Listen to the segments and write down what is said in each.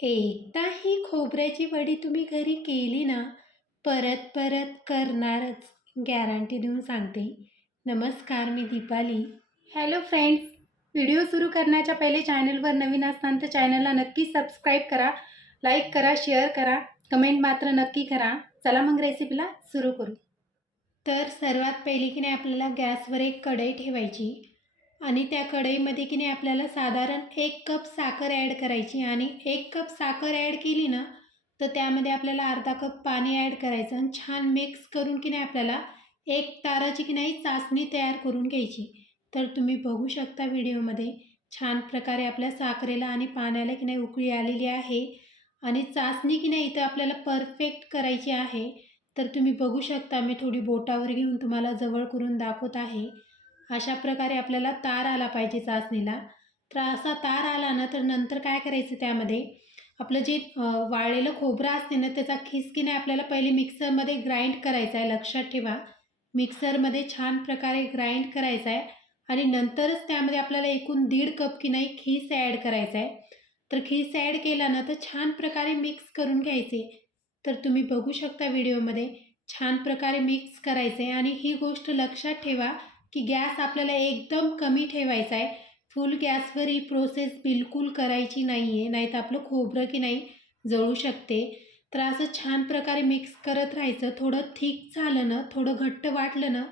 एकदा ही खोबऱ्याची वडी तुम्ही घरी केली ना, परत परत करणारच, गॅरंटी देऊन सांगते. नमस्कार, मी दीपाली. हॅलो फ्रेंड्स, व्हिडिओ सुरू करण्याच्या पहिले चॅनलवर नवीन असताना तर चॅनलला नक्की सबस्क्राईब करा, लाईक करा, शेअर करा, कमेंट मात्र नक्की करा. चला मग रेसिपीला सुरू करू. तर सर्वात पहिली की नाही आपल्याला गॅसवर एक कढई ठेवायची आणि त्या कढईमध्ये की नाही आपल्याला साधारण 1 कप साखर ॲड करायची आणि 1 कप साखर ॲड केली ना, तर त्यामध्ये आपल्याला अर्धा कप पाणी ॲड करायचं आणि छान मिक्स करून की नाही आपल्याला एक ताराची की नाही चासणी तयार करून घ्यायची. तर तुम्ही बघू शकता व्हिडिओमध्ये छान प्रकारे आपल्या साखरेला आणि पाण्याला की नाही उकळी आलेली आहे आणि चासणी की नाही इथं आपल्याला परफेक्ट करायची आहे. तर तुम्ही बघू शकता, मी थोडी बोटावर घेऊन तुम्हाला जवळ करून दाखवत आहे. अशा प्रकारे आपल्याला तार आला पाहिजे चासणीला. तर असा तार आला ना, तर नंतर काय करायचं त्यामध्ये आपलं जे वाळलेलं खोबरं असते ना, त्याचा खिस की नाही आपल्याला पहिले मिक्सरमध्ये ग्राइंड करायचा आहे. लक्षात ठेवा, मिक्सरमध्ये छान प्रकारे ग्राइंड करायचा आहे आणि नंतरच त्यामध्ये आपल्याला एकूण 1.5 कप की नाही खीस ॲड करायचा आहे. तर खीस ॲड केला ना, तर छान प्रकारे मिक्स करून घ्यायचे. तर तुम्ही बघू शकता व्हिडिओमध्ये छान प्रकारे मिक्स करायचं आहे आणि ही गोष्ट लक्षात ठेवा की गॅस आपल्याला एकदम कमी ठेवायचा आहे. फुल गॅसवर ही प्रोसेस बिलकुल करायची नाही आहे, नाहीतर आपलं खोबरं की नाही जळू शकते. तर असं छान प्रकारे मिक्स करत राहायचं. थोडं थिक झालं ना, थोडं घट्ट वाटलं ना,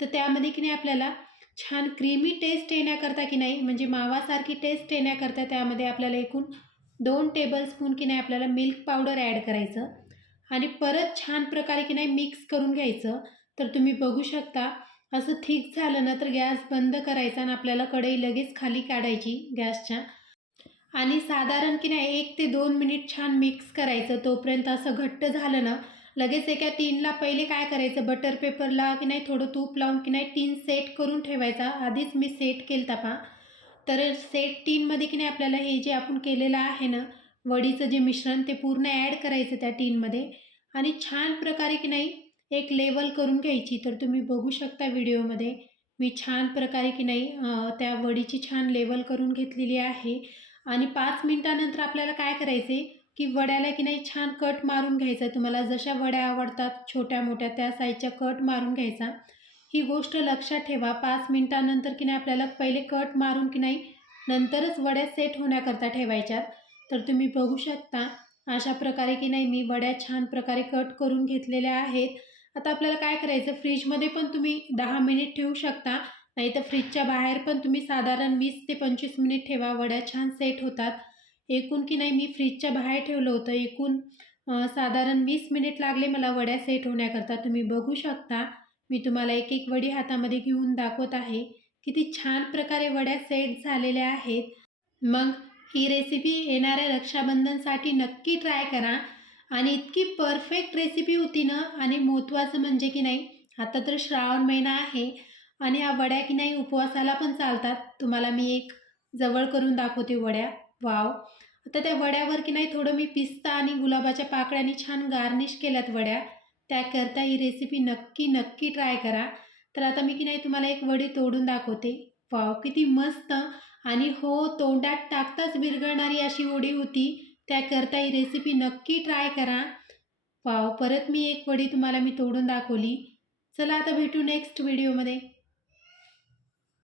तर त्यामध्ये की नाही आपल्याला छान क्रीमी टेस्ट येण्याकरता की नाही, म्हणजे मावासारखी टेस्ट येण्याकरता त्यामध्ये आपल्याला एकूण 2 टेबलस्पून की नाही आपल्याला मिल्क पावडर ॲड करायचं आणि परत छान प्रकारे की नाही मिक्स करून घ्यायचं. तर तुम्ही बघू शकता असं थिक झालं ना, तर गॅस बंद करायचा आणि आपल्याला कढई लगेच खाली काढायची गॅसच्या आणि साधारण की नाही 1 ते 2 मिनिट छान मिक्स करायचं. तोपर्यंत असं घट्ट झालं ना, लगेच एका टिनला पहिले काय करायचं, बटर पेपरला की नाही थोडं तूप लावून की नाही टिन सेट करून ठेवायचा. आधीच मी सेट केलं पहा. तर सेट टिनमध्ये की नाही आपल्याला हे जे आपण केलेलं आहे ना, वडीचं जे मिश्रण ते पूर्ण ॲड करायचं त्या टिनमध्ये आणि छान प्रकारे की नाही एक लेवल करून घ्यायची. तर तुम्ही बघू शकता व्हिडिओमध्ये मी छान प्रकारे की नाही त्या वडीची छान लेवल करून घेतलेली आहे आणि 5 मिनिटानंतर आपल्याला काय करायचे की वड्याला की नाही छान कट मारून घ्यायचा. तुम्हाला जशा वड्या आवडतात छोट्या मोठ्या त्या साईजच्या कट मारून घ्यायचा. ही गोष्ट लक्षात ठेवा. 5 मिनिटानंतर की नाही आपल्याला पहिले कट मारून की नाही नंतरच वड्या सेट होण्याकरता ठेवायच्या. तर तुम्ही बघू शकता अशा प्रकारे की नाही मी वड्या छान प्रकारे कट करून घेतलेल्या आहेत. आता आपल्याला काय करायचं, फ्रीजमध्ये पण तुम्ही 10 मिनिट ठेवू शकता, नाहीतर फ्रीजच्या बाहेर पण तुम्ही साधारण 20 ते 25 मिनिट ठेवा. वड्या छान सेट होतात. एकूण की नाही मी फ्रीजच्या बाहेर ठेवलं होतं. एकूण साधारण 20 मिनिट लागले मला वड्या सेट होण्याकरता. तुम्ही बघू शकता. मी तुम्हाला एक एक वडी हातामध्ये घेऊन दाखवत आहे. किती छान प्रकारे वड्या सेट झालेल्या आहेत. मग ही रेसिपी येणाऱ्या रक्षाबंधनसाठी नक्की ट्राय करा आणि इतकी परफेक्ट रेसिपी होती ना. आणि महत्त्वाचं म्हणजे की नाही आता तर श्रावण महिना आहे आणि ह्या वड्या की नाही उपवासाला पण चालतात. तुम्हाला मी एक जवळ करून दाखवते वड्या. वाव! आता त्या वड्यावर की नाही थोडं मी पिस्ता आणि गुलाबाच्या पाकळ्यांनी छान गार्निश केल्यात वड्या. त्याकरता ही रेसिपी नक्की नक्की ट्राय करा. तर आता मी की नाही तुम्हाला एक वडी तोडून दाखवते. वाव! किती मस्त आणि हो, तोंडात टाकताच विरघळणारी अशी वडी होती. त्याकरता ही रेसिपी नक्की ट्राय करा. वाव! परत मी एक वडी तुम्हाला मी तोडून दाखवली. चला आता भेटू नेक्स्ट व्हिडिओमध्ये.